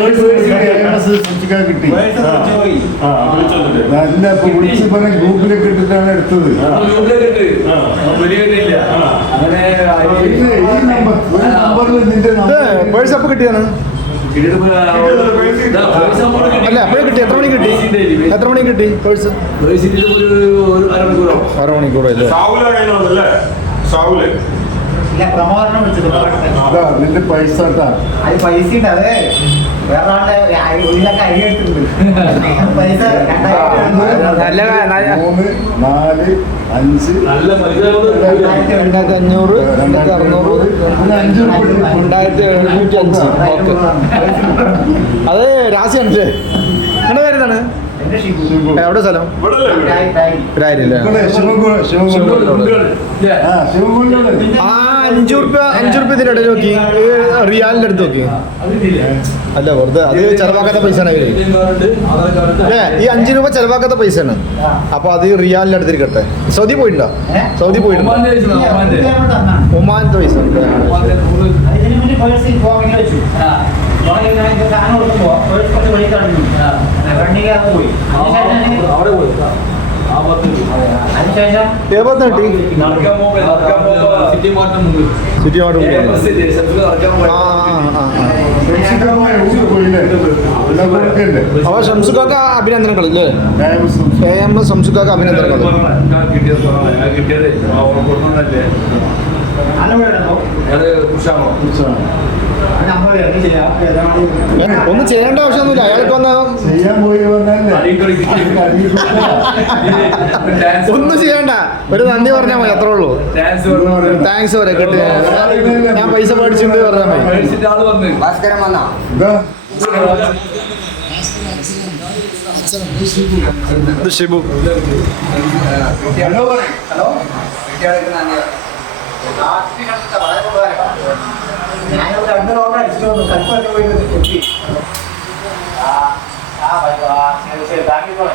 സൂക്ഷിക്കാൻ കിട്ടി നല്ല വിളിച്ച് പറഞ്ഞ ഗ്രൂപ്പിലൊക്കെ ഇട്ടിട്ടാണ് എടുത്തത് പേഴ്സ് അപ്പൊ കിട്ടിയാണ് അല്ല അപ്പോഴേ കിട്ടി എത്ര മണിക്ക് കിട്ടി എത്ര മണിക്ക് കിട്ടി പേഴ്സ് അര മണിക്കൂർ അല്ലേ നിന്റെ പൈസ പൈസ ഉണ്ട് അത്. മൂന്ന് നാല് അഞ്ച്. രണ്ടായിരത്തി അഞ്ഞൂറ് രണ്ടായിരത്തി അറുന്നൂറ്. രണ്ടായിരത്തി എഴുന്നൂറ്റി അഞ്ച്. ഓക്കെ. അത് രാശിയാണ് നിങ്ങളുടെ പേര് എന്താണ് എന്റെ ഷിബു. എവിടെ സ്ഥലം? ആ അഞ്ചു റുപ്യ അഞ്ചു റുപ്യ ഇതിനിടയിൽ നോക്കി. റിയാലിന്റെ അടുത്ത് നോക്കി. അല്ല വെറുതെ അത് ചെലവാക്കാത്ത പൈസ ആണ് അല്ലേ ഏ ഈ അഞ്ചു രൂപ ചെലവാക്കാത്ത പൈസ ആണ് അപ്പൊ അത് റിയാലിന്റെ അടുത്തിരിക്കട്ടെ. സൗദി പോയിട്ടുണ്ടോ? സൗദി പോയിട്ടുണ്ടോ. ഒമാനത്തെ പൈസ പോയി. കിട്ടി സിറ്റി മാർട്ട് അപ്പൊ ഷംസുക്കാക്ക് അഭിനന്ദനങ്ങൾ അല്ലേ ന്യായമസം എ എം അഭിനന്ദനങ്ങൾ ആലപ്പുഴ നമ്മൾ ശരിയാ ഏ, ഒന്നും ചെയ്യേണ്ട ആവശ്യമൊന്നുമില്ല. അയാൾക്ക് വന്ന ചെയ്യാൻ പോയി വന്നല്ലേ? ഒന്നും ചെയ്യണ്ട. ഒരു നന്ദി പറഞ്ഞാൽ മതി അത്രേ ഉള്ളൂ. താങ്ക്സ് വരെ കിട്ടി. ഞാൻ പൈസ മേടിച്ചിട്ടുണ്ട് പറഞ്ഞാൽ മതി. വന്നാ. ഷിബു. Hello hello. കുട്ടികൾക്ക് നന്ദി. വളരെ രണ്ട് ആ ആ ബൈ ബൈ ശരി ശരി. താങ്ക് യു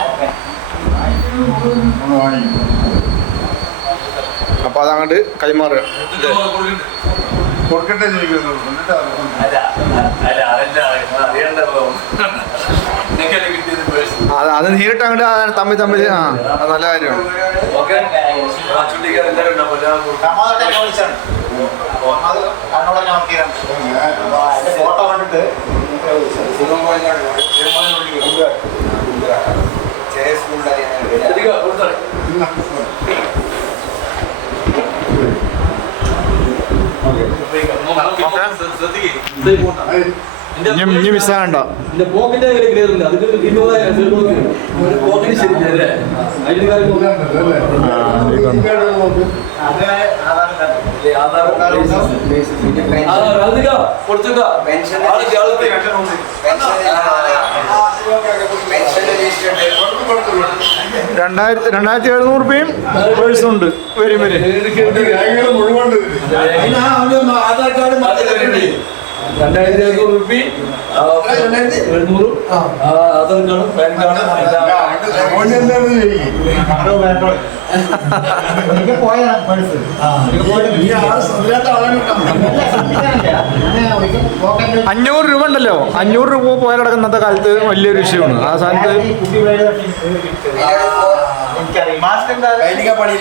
ഓക്കെ അപ്പൊ അതങ്ങോട്ട് കൈമാറുക. കൊടുക്കട്ടെ ചോദിക്കുന്നു അത് അത് അത് നേരിട്ട് അങ്ങോട്ട് തമ്മിൽ തമ്മിൽ ആ അത് നല്ല കാര്യമാണ്. ഫോട്ടോ കണ്ടിട്ട് ഇനി മിസ്സാകണ്ട. രണ്ടായിരത്തി രണ്ടായിരത്തി എഴുന്നൂറ് രൂപയും പേഴ്സ് ഉണ്ട്. വരും വരും. ആധാർ കാർഡ് മാത്രമേ രണ്ടായിരത്തി അഞ്ഞൂറ് റുപ്പി എഴുന്നൂറ് ആധാർ കാർഡും പാൻ കാർഡും അഞ്ഞൂറ് രൂപ ഉണ്ടല്ലോ അഞ്ഞൂറ് രൂപ പോയാൽ കിടക്കുന്നത്തെ കാലത്ത് വലിയൊരു വിഷയമാണ് ആ സ്ഥാനത്ത് എനിക്കറിയാം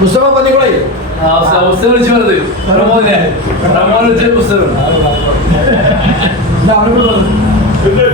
പുസ്തകം പന്നിക്കളെ? പുസ്തകം വിളിച്ചു പറഞ്ഞത് പ്രമോദിനെ പ്രമോദ് വെച്ച പുസ്തകം ഇതിന്റെ